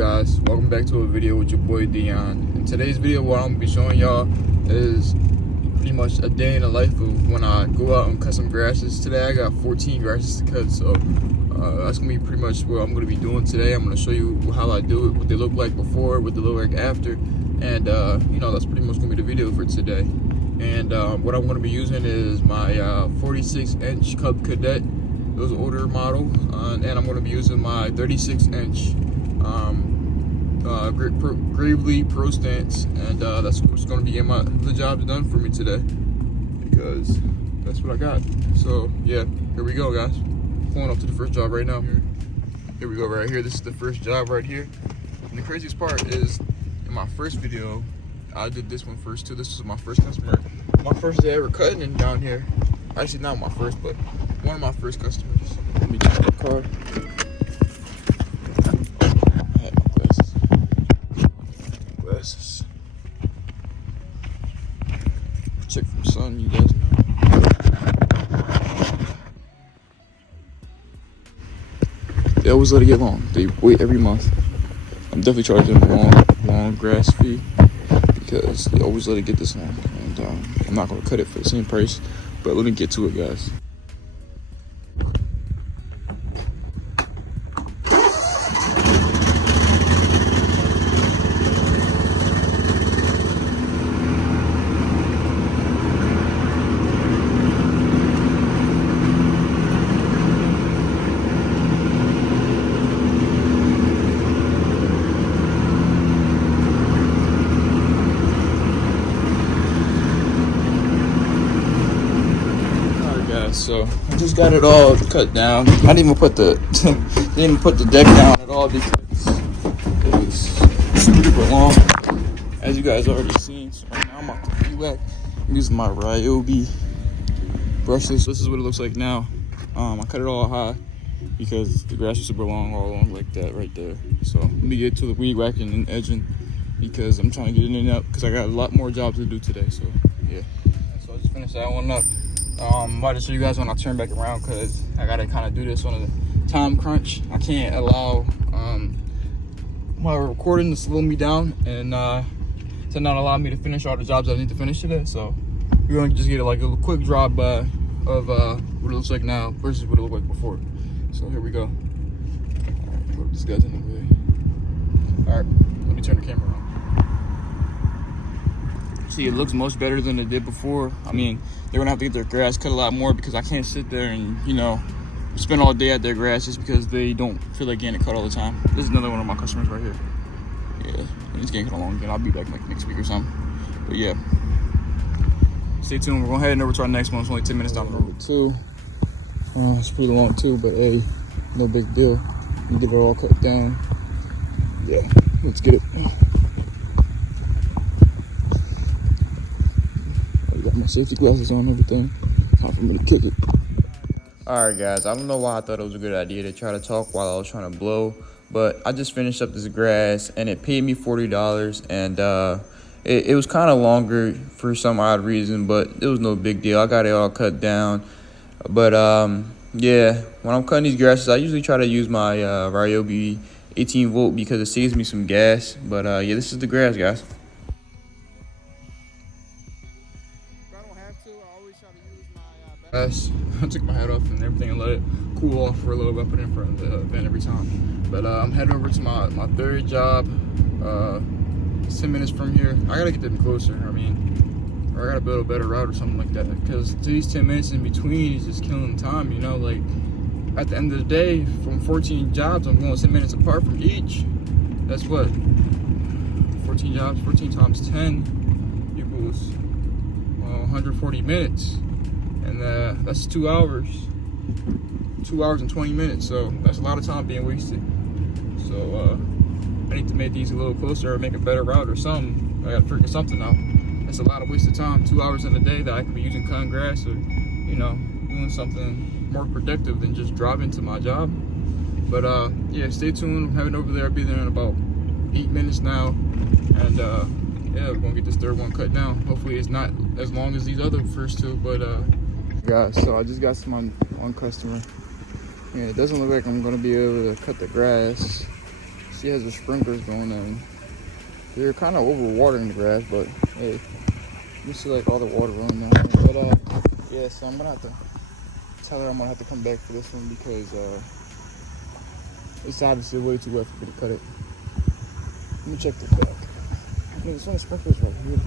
guys? Welcome back to a video with your boy Dion. In today's video, what I'm gonna be showing y'all is pretty much a day in the life of when I go out and cut some grasses. Today I got 14 grasses to cut, so that's gonna be pretty much what I'm gonna be doing today. I'm gonna show you how I do it, what they look like before, what they look like after, and that's pretty much gonna be the video for today. And what I'm gonna be using is my 46-inch Cub Cadet. It was an older model, and I'm going to be using my 36-inch Gravely Pro Stance, and that's what's going to be the job done for me today, because that's what I got. So yeah, here we go, guys. Pulling up to the first job right now. Here we go, right here. This is the first job right here. And the craziest part is, in my first video, I did this one first too. This was my first customer, my first day ever cutting in down here. Actually, not my first, but one of my first customers. Let me check the car. I had my glasses. Check from sun, you guys know. They always let it get long. They wait every month. I'm definitely charging them a long grass fee because they always let it get this long. And I'm not going to cut it for the same price. But let me get to it, guys. So I just got it all cut down. I didn't even put the deck down at all because it was super long, as you guys already seen. So right now I'm off the back. I'm using my Ryobi brushless. This is what it looks like now. I cut it all high because the grass is super long, all along like that right there. So let me get to the weed whacking and edging because I'm trying to get in and out because I got a lot more jobs to do today. So yeah. So I just finished that one up. I'm about to show you guys when I turn back around because I gotta kind of do this on a time crunch. I can't allow my recording to slow me down and to not allow me to finish all the jobs I need to finish today. So we're gonna just get like a quick drop of what it looks like now versus what it looked like before. So here we go. All right, hope this guy's in the way. All right, let me turn the camera on. See, it looks much better than it did before. I mean, they're gonna have to get their grass cut a lot more because I can't sit there and, spend all day at their grass just because they don't feel like getting it cut all the time. This is another one of my customers right here. Yeah, he's getting cut along again. I'll be back like next week or something. But yeah, stay tuned. We're going heading over to our next one. It's only 10 minutes down the road. It's pretty long too, but hey, no big deal. You get it all cut down. Yeah, let's get it. Got my safety glasses on and everything. Time for me to kick it. Alright guys, I don't know why I thought it was a good idea to try to talk while I was trying to blow, but I just finished up this grass and it paid me $40, and it was kind of longer for some odd reason, but it was no big deal. I got it all cut down. But yeah, when I'm cutting these grasses, I usually try to use my Ryobi 18 volt because it saves me some gas. But yeah, this is the grass, guys. I took my hat off and everything and let it cool off for a little bit. I put it in front of the vent every time. But I'm heading over to my third job. 10 minutes from here. I gotta get them closer. Or I gotta build a better route or something like that. Because these 10 minutes in between is just killing time. Like at the end of the day, from 14 jobs, I'm going 10 minutes apart from each. That's what? 14 jobs. 14 times 10 equals 140 minutes. And that's 2 hours. 2 hours and 20 minutes. So that's a lot of time being wasted. So I need to make these a little closer or make a better route or something. I gotta figure something out. That's a lot of wasted time. 2 hours in a day that I could be using cutting grass or, doing something more productive than just driving to my job. But yeah, stay tuned. I'm heading over there. I'll be there in about 8 minutes now. And yeah, we're gonna get this third one cut down. Hopefully it's not as long as these other first two, but guys, so I just got some one customer. Yeah, it doesn't look like I'm gonna be able to cut the grass. She has the sprinklers going and they're kind of overwatering the grass, but hey, you see like all the water running down there. But yeah, so I'm gonna have to tell her I'm gonna have to come back for this one because it's obviously way too wet for me to cut it. Let me check the back. I mean, there's only sprinklers right here.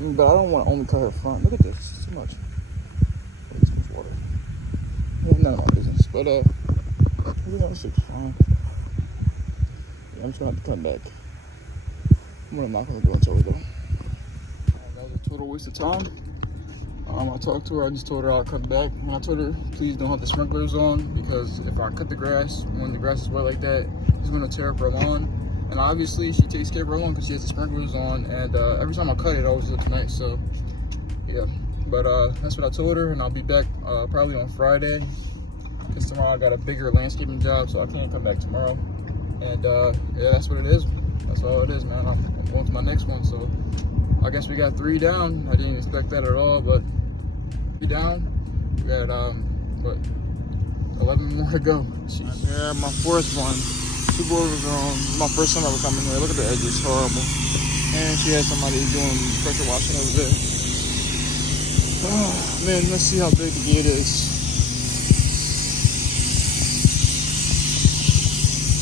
But I don't want to only cut her front. Look at this, it's too much. Way too much water. Well, none of my business. But everything else looks fine. Yeah, I'm just gonna have to come back. I'm not gonna go until we go. That was a total waste of time. I talked to her, I just told her I'll cut back. And I told her, please don't have the sprinklers on because if I cut the grass, when the grass is wet like that, it's gonna tear up her lawn. And obviously she takes care of her lawn because she has the sprinklers on. And every time I cut it, it always looks nice. So yeah, but that's what I told her. And I'll be back probably on Friday because tomorrow I got a bigger landscaping job, so I can't come back tomorrow. And yeah, that's what it is. That's all it is, man. I'm going to my next one. So I guess we got 3 down. I didn't expect that at all, but 3 down. We got what, 11 more to go. Yeah, my 4th one. 2 borders on. My first time ever coming here. Look at the edges, horrible. And she had somebody doing pressure washing over there. Oh man, let's see how big the gate is.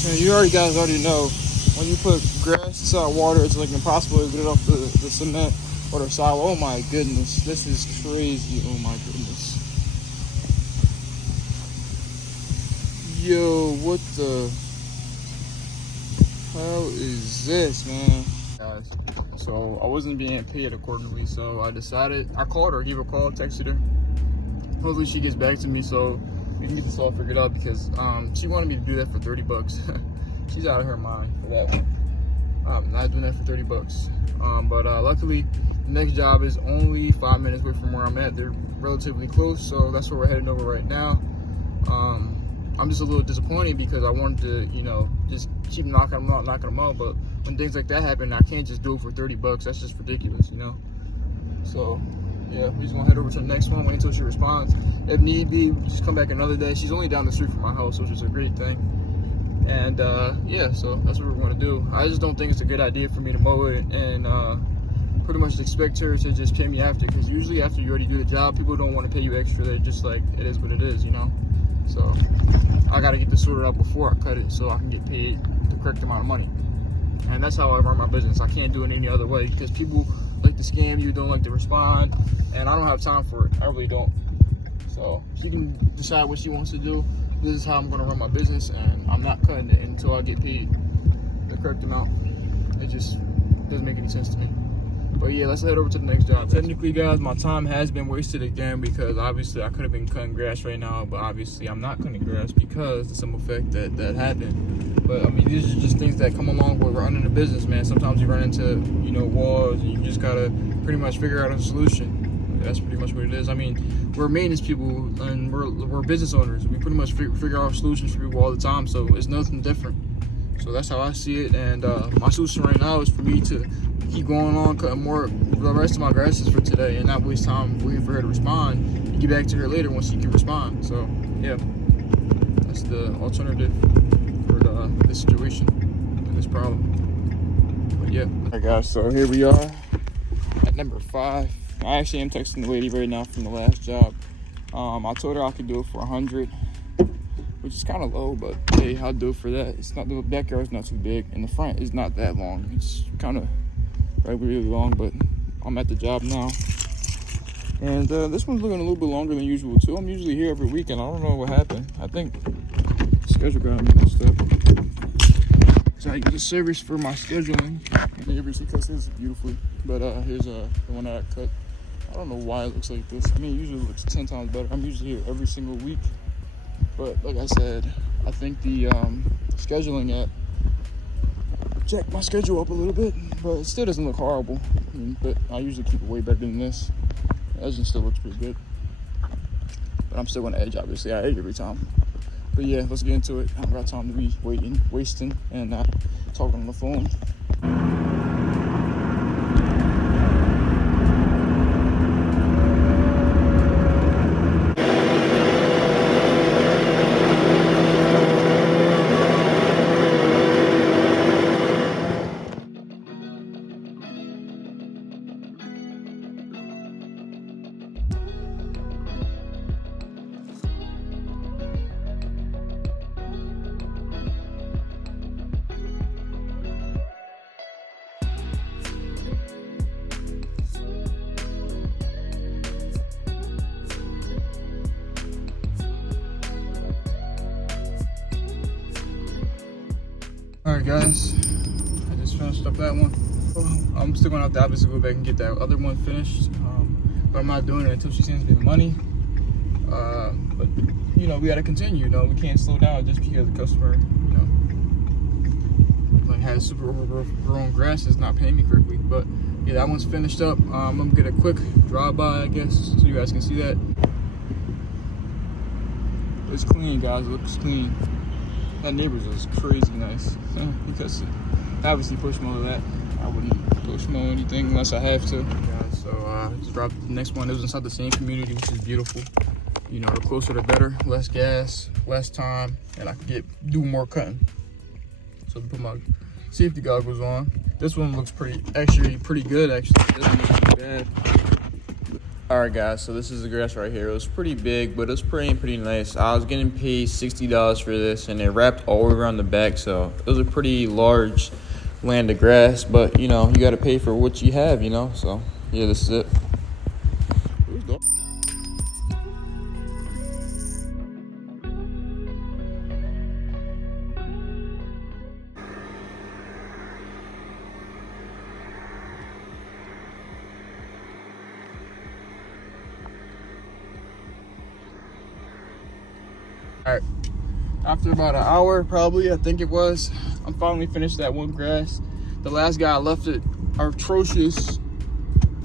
And you guys already know when you put grass inside water, it's like impossible to get it off the cement or the soil. Oh my goodness, this is crazy. Oh my goodness. Yo, what the hell is this, man? Guys, so I wasn't being paid accordingly, so I decided, I called her, gave her a call, texted her. Hopefully she gets back to me so we can get this all figured out because she wanted me to do that for 30 bucks. She's out of her mind for that one. I'm not doing that for 30 bucks. But luckily, the next job is only 5 minutes away from where I'm at. They're relatively close, so that's where we're heading over right now. I'm just a little disappointed because I wanted to, you know, just keep knocking them out. But when things like that happen, I can't just do it for 30 bucks. That's just ridiculous, you know? So, yeah, we're just gonna head over to the next one, wait until she responds. If need be, just come back another day. She's only down the street from my house, which is a great thing. And yeah, so that's what we're gonna do. I just don't think it's a good idea for me to mow it and pretty much expect her to just pay me after, because usually after you already do the job, people don't want to pay you extra. They're just like, it is what it is, you know? So I gotta get this sorted out before I cut it so I can get paid the correct amount of money. And that's how I run my business. I can't do it any other way because people like to scam you, don't like to respond, and I don't have time for it. I really don't. So she can decide what she wants to do. This is how I'm gonna run my business, and I'm not cutting it until I get paid the correct amount. It just doesn't make any sense to me. But yeah, let's head over to the next job. Technically, guys, my time has been wasted again because obviously I could have been cutting grass right now, but obviously I'm not cutting grass because the simple fact that happened. But I mean, these are just things that come along with running a business, man. Sometimes you run into, you know, walls, and you just gotta pretty much figure out a solution. That's pretty much what it is. I mean, we're maintenance people and we're business owners. We pretty much figure out solutions for people all the time, so it's nothing different. So that's how I see it, and my solution right now is for me to keep going on, cutting more the rest of my grasses for today, and not waste time waiting for her to respond and get back to her later when she can respond. So yeah, that's the alternative for this situation and this problem. But yeah, alright guys, so here we are at number 5. I actually am texting the lady right now from the last job. I told her I could do it for 100, which is kind of low, but hey, I'll do it for that. It's not, the backyard's not too big, and the front is not that long. It's kind of really long, but I'm at the job now. And this one's looking a little bit longer than usual too. I'm usually here every weekend. I don't know what happened. I think the schedule got messed up. So I get a service for my scheduling. My neighbors, he cuts his beautifully. But here's the one that I cut. I don't know why it looks like this. I mean, it usually looks 10 times better. I'm usually here every single week. But like I said, I think the scheduling app checked my schedule up a little bit, but it still doesn't look horrible. I mean, but I usually keep it way better than this. The edging still looks pretty good. But I'm still gonna edge, obviously. I edge every time. But yeah, let's get into it. I don't got time to be wasting, and not talking on the phone. All right, guys, I just finished up that one. I'm still gonna have to obviously go back and get that other one finished, but I'm not doing it until she sends me the money. But you know, we gotta continue. You know, we can't slow down just because the customer, you know, like has super overgrown grass is not paying me correctly. But yeah, that one's finished up. I'm gonna get a quick drive-by, I guess, so you guys can see that. It's clean, guys. It looks clean. That neighbor's is crazy nice. Because obviously push mow that. I wouldn't push mow anything unless I have to. Yeah, so just dropped the next one. It was inside the same community, which is beautiful. You know, the closer the better. Less gas, less time, and I can do more cutting. So to put my safety goggles on. This one looks pretty good actually. It doesn't look too bad. All right, guys, so this is the grass right here. It was pretty big, but it was pretty nice. I was getting paid $60 for this, and it wrapped all the way around the back, so it was a pretty large land of grass, but, you know, you got to pay for what you have, you know, so, yeah, this is it. All right, after about an hour, probably, I think it was, I'm finally finished that one grass. The last guy left it atrocious.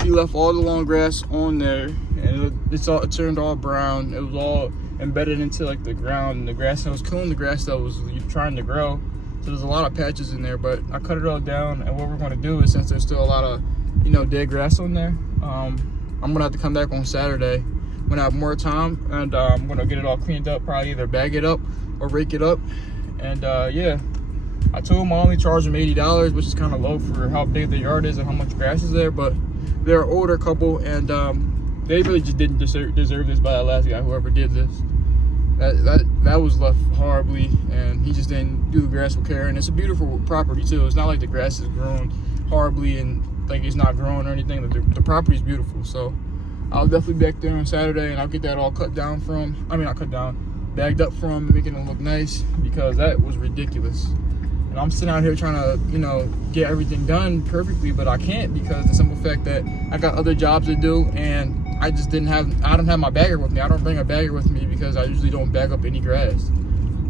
He left all the long grass on there, and it turned all brown. It was all embedded into like the ground, and the grass, that was killing the grass that was trying to grow. So there's a lot of patches in there, but I cut it all down, and what we're gonna do is, since there's still a lot of, you know, dead grass on there, I'm gonna have to come back on Saturday when I have more time, and I'm gonna get it all cleaned up, probably either bag it up or rake it up. And yeah, I told them I only charge them $80, which is kind of low for how big the yard is and how much grass is there, but they're an older couple, and they really just didn't deserve this by that last guy, whoever did this. That was left horribly, and he just didn't do the grass with care. And it's a beautiful property too. It's not like the grass is grown horribly and like it's not growing or anything. The property is beautiful, so I'll definitely be back there on Saturday, and I'll get that all cut down from, not cut down, bagged up from, making it look nice, because that was ridiculous. And I'm sitting out here trying to, you know, get everything done perfectly, but I can't, because the simple fact that I got other jobs to do, and I don't have my bagger with me. I don't bring a bagger with me because I usually don't bag up any grass.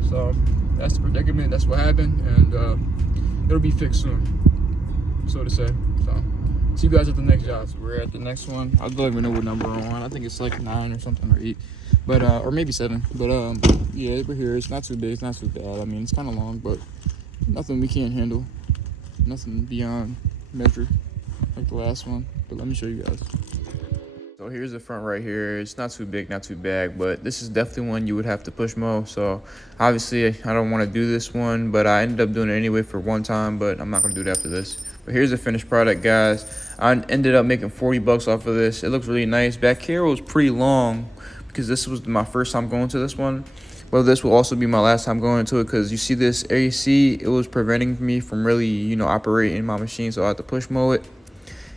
So that's the predicament, that's what happened, and it'll be fixed soon, so to say. So see you guys at the next job. So we're at the next one. I don't even know what number I'm on. I think it's like 9 or something, or 8, but or maybe 7. But yeah, we're here. It's not too big. It's not too bad. I mean, it's kind of long, but nothing we can't handle. Nothing beyond measure like the last one. But let me show you guys. So here's the front right here. It's not too big, not too bad, but this is definitely one you would have to push mow. So obviously I don't want to do this one, but I ended up doing it anyway for one time, but I'm not going to do it after this. But here's the finished product, guys. I ended up making $40 off of this. It looks really nice. Back here was pretty long because this was my first time going to this one. Well, this will also be my last time going to it, because you see this AC, it was preventing me from really, you know, operating my machine, so I had to push mow it.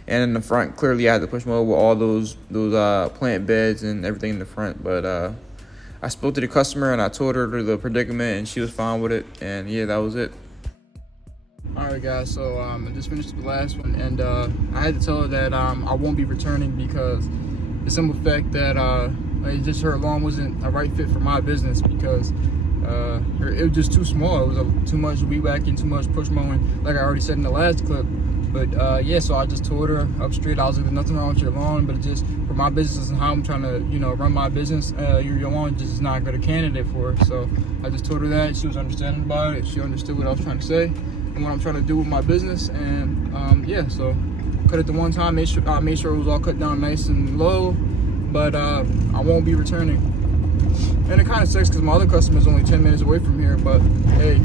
And in the front, clearly I had to push mow with all those plant beds and everything in the front. But I spoke to the customer and I told her the predicament, and she was fine with it. And yeah, that was it. All right, guys, so I just finished the last one, and I had to tell her that I won't be returning, because the simple fact that just her lawn wasn't a right fit for my business, because it was just too small. It was too much weed whacking, too much push mowing, like I already said in the last clip. But yeah, so I just told her up straight, I was like, there's nothing wrong with your lawn, but it's just for my business and how I'm trying to, you know, run my business, your lawn just is not a good candidate for it. So I just told her that. She was understanding about it. She understood what I was trying to say and what I'm trying to do with my business. And yeah, so cut it the one time, I made sure it was all cut down nice and low, but I won't be returning. And it kind of sucks because my other customer is only 10 minutes away from here, but hey,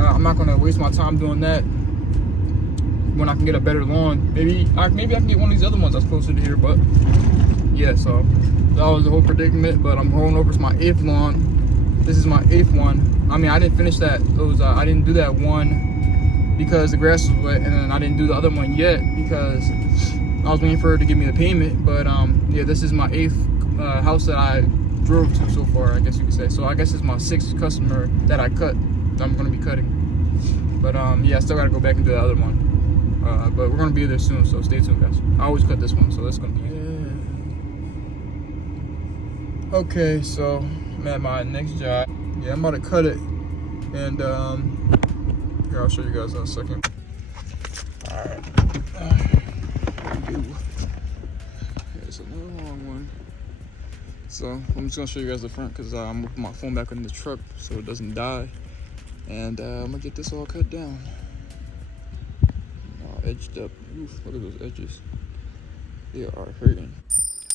I'm not gonna waste my time doing that when I can get a better lawn. Maybe I can get one of these other ones that's closer to here. But yeah, so that was the whole predicament. But I'm rolling over to my 8th lawn. This is my 8th one. I mean, I didn't finish that. I didn't do that one because the grass was wet, and then I didn't do the other one yet because I was waiting for her to give me the payment. But yeah, this is my 8th house that I drove to so far, I guess you could say. So I guess it's my 6th customer that I cut, that I'm gonna be cutting. But yeah, I still gotta go back and do the other one. But we're gonna be there soon, so stay tuned, guys. I always cut this one, so that's gonna be it. Okay, so I'm at my next job. Yeah, I'm about to cut it, and here, I'll show you guys in a second. All right. Here's another long one. So I'm just gonna show you guys the front because I'm moving my phone back in the truck so it doesn't die, and I'm gonna get this all cut down. All edged up. Oof, look at those edges. They are hurting.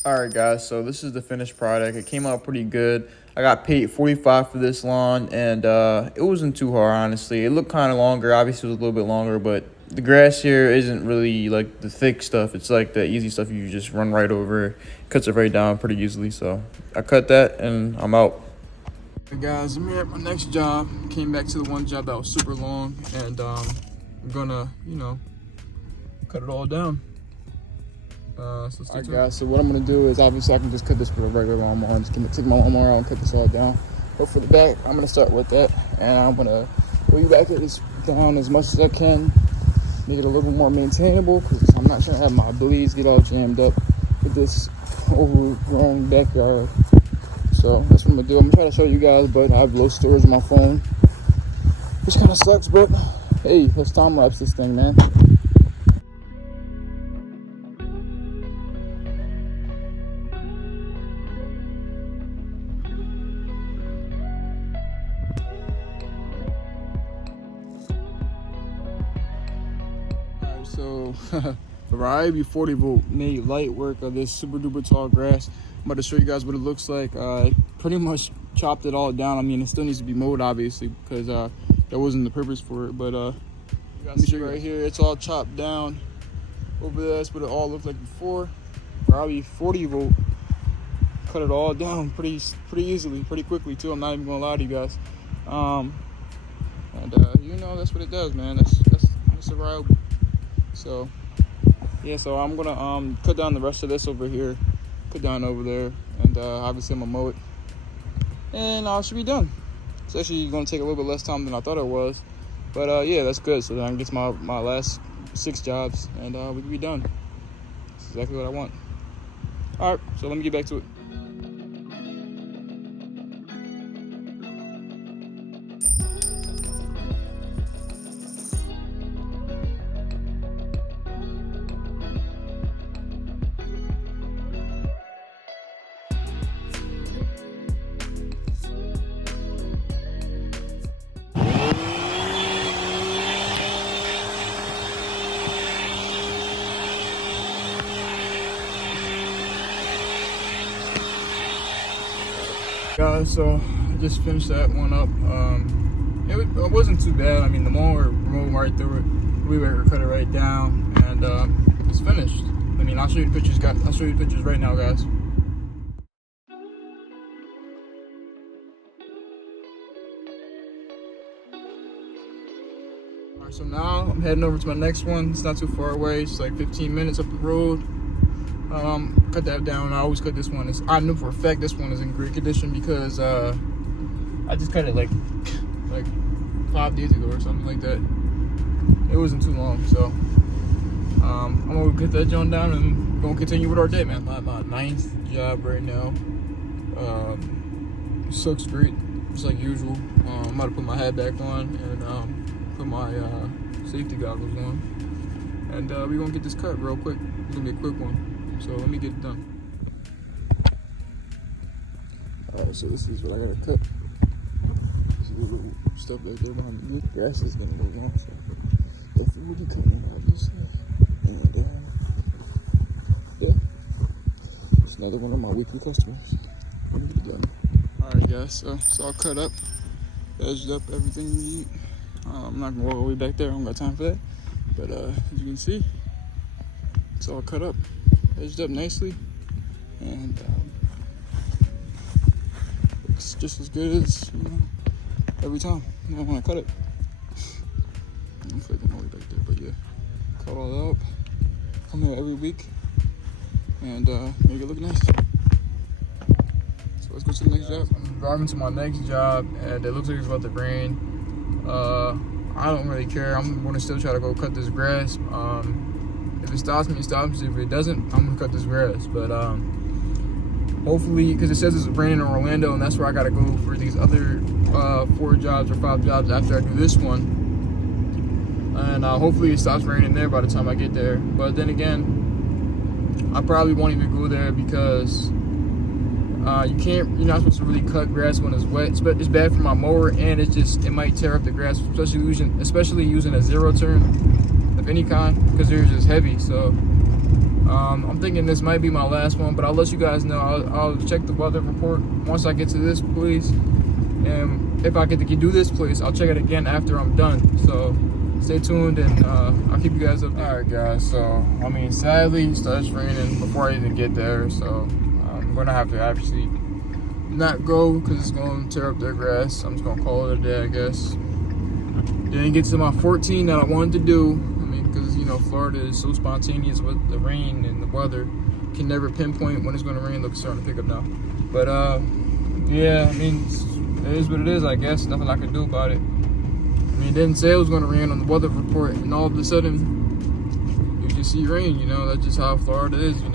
All right, guys, so this is the finished product. It came out pretty good. I got paid $45 for this lawn, and it wasn't too hard, honestly. It looked kind of longer. Obviously, it was a little bit longer, but the grass here isn't really like the thick stuff. It's like the easy stuff you just run right over. It cuts it right down pretty easily. So I cut that, and I'm out. Hey guys, I'm here at my next job. Came back to the one job that was super long, and I'm gonna, cut it all down. So alright guys, so what I'm going to do is obviously I can just cut this with a regular lawnmower. I'm just going to take my lawnmower out and cut this all down. But for the back, I'm going to start with that. And I'm going to re-back this down as much as I can. Make it a little more maintainable because I'm not trying to have my blades get all jammed up with this overgrown backyard. So that's what I'm going to do. I'm going to try to show you guys, but I have low storage on my phone, which kind of sucks, but hey, let's time lapse this thing, man. So the Ryobi 40 volt made light work of this super duper tall grass. I'm about to show you guys what it looks like. Pretty much chopped it all down. I mean, it still needs to be mowed, obviously, because that wasn't the purpose for it. But let me show you right here. It's all chopped down. Over there, that's what it all looked like before. Ryobi 40 volt cut it all down pretty easily, pretty quickly too. I'm not even gonna lie to you guys. That's what it does, man. That's a Ryobi. So yeah, so I'm gonna cut down the rest of this over here, cut down over there, and obviously I'm gonna mow it, and I should be done. It's actually gonna take a little bit less time than I thought it was, but yeah, that's good. So then I can get to my last 6 jobs, and we can be done. That's exactly what I want. All right, so let me get back to it. Guys, so I just finished that one up. It wasn't too bad. I mean, the mower rolled right through it. We were cut it right down, and it's finished. I mean, I'll show you the pictures, guys. I'll show you the pictures right now, guys. All right, so now I'm heading over to my next one. It's not too far away. It's like 15 minutes up the road. Cut that down. I always cut this one. I knew for a fact this one is in great condition because I just cut it like 5 days ago or something like that. It wasn't too long, so I'm gonna cut that joint down and gonna continue with our day, man. My 9th job right now. Sucks great, just like usual. I'm about to put my hat back on and put my safety goggles on, and we're gonna get this cut real quick. It's gonna be a quick one. So let me get it done. Alright, so this is what I gotta cut. There's a little stuff back there behind me. The grass is gonna go on, so definitely will be cutting obviously. And yeah, it's another one of my weekly customers. Let me get it done. Alright guys, so it's all cut up, edged up, everything you need. I'm not gonna walk all the way back there, I don't got time for that. But as you can see, it's all cut up, edged up nicely, and looks just as good as every time when I cut it. I'm flicking all the way back there, but yeah, cut all up. Come here every week and make it look nice. So let's go to the next job. I'm driving to my next job, and it looks like it's about to rain. I don't really care. I'm gonna still try to go cut this grass. If it stops me, it stops me. If it doesn't, I'm gonna cut this grass. But hopefully, because it says it's raining in Orlando, and that's where I gotta go for these other 4 jobs or 5 jobs after I do this one. And hopefully it stops raining there by the time I get there. But then again, I probably won't even go there because you're not supposed to really cut grass when it's wet. It's bad for my mower, and it might tear up the grass, especially using a 0 turn of any kind, because they're just heavy. So I'm thinking this might be my last one, but I'll let you guys know. I'll check the weather report once I get to this place, and if I get to do this place, I'll check it again after I'm done. So stay tuned, and I'll keep you guys updated. All right, guys. So I mean, sadly, it starts raining before I even get there. So I'm gonna have to actually not go because it's gonna tear up their grass. I'm just gonna call it a day, I guess. Didn't get to my 14 that I wanted to do. I mean, because Florida is so spontaneous with the rain and the weather. Can never pinpoint when it's gonna rain. Look, it's starting to pick up now. But yeah, I mean, it is what it is, I guess. Nothing I can do about it. I mean, it didn't say it was gonna rain on the weather report, and all of a sudden, you just see rain. That's just how Florida is. So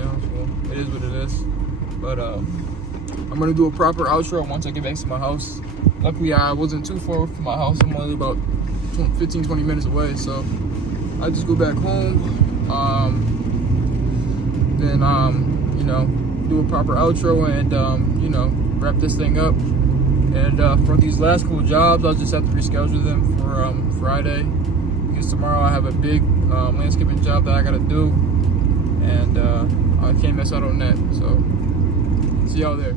it is what it is. But I'm gonna do a proper outro once I get back to my house. Luckily, I wasn't too far from my house. I'm only about 15-20 minutes away, so I just go back home. Then do a proper outro and wrap this thing up. And for these last couple jobs, I'll just have to reschedule them for Friday, because tomorrow I have a big landscaping job that I gotta do, and I can't miss out on that. So see y'all there.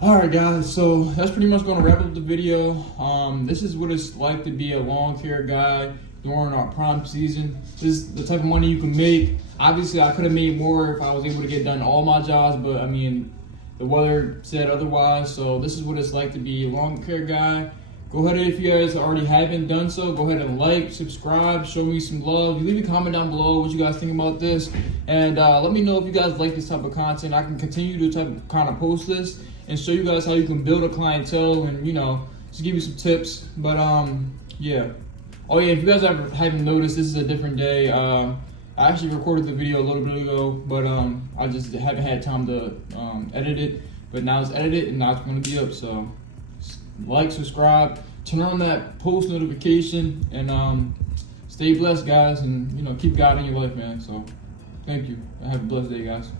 Alright guys, so that's pretty much going to wrap up the video. This is what it's like to be a lawn care guy during our prime season. This is the type of money you can make. Obviously, I could have made more if I was able to get done all my jobs, but I mean, the weather said otherwise. So this is what it's like to be a lawn care guy. Go ahead, if you guys already haven't done so, go ahead and like, subscribe, show me some love. Leave a comment down below what you guys think about this, and let me know if you guys like this type of content. I can continue to kind of post this and show you guys how you can build a clientele, and just give you some tips. But yeah. Oh yeah, if you guys haven't noticed, this is a different day. I actually recorded the video a little bit ago, but I just haven't had time to edit it. But now it's edited, and now it's going to be up. So like, subscribe, turn on that post notification, and stay blessed, guys, and keep God in your life, man. So thank you. Have a blessed day, guys.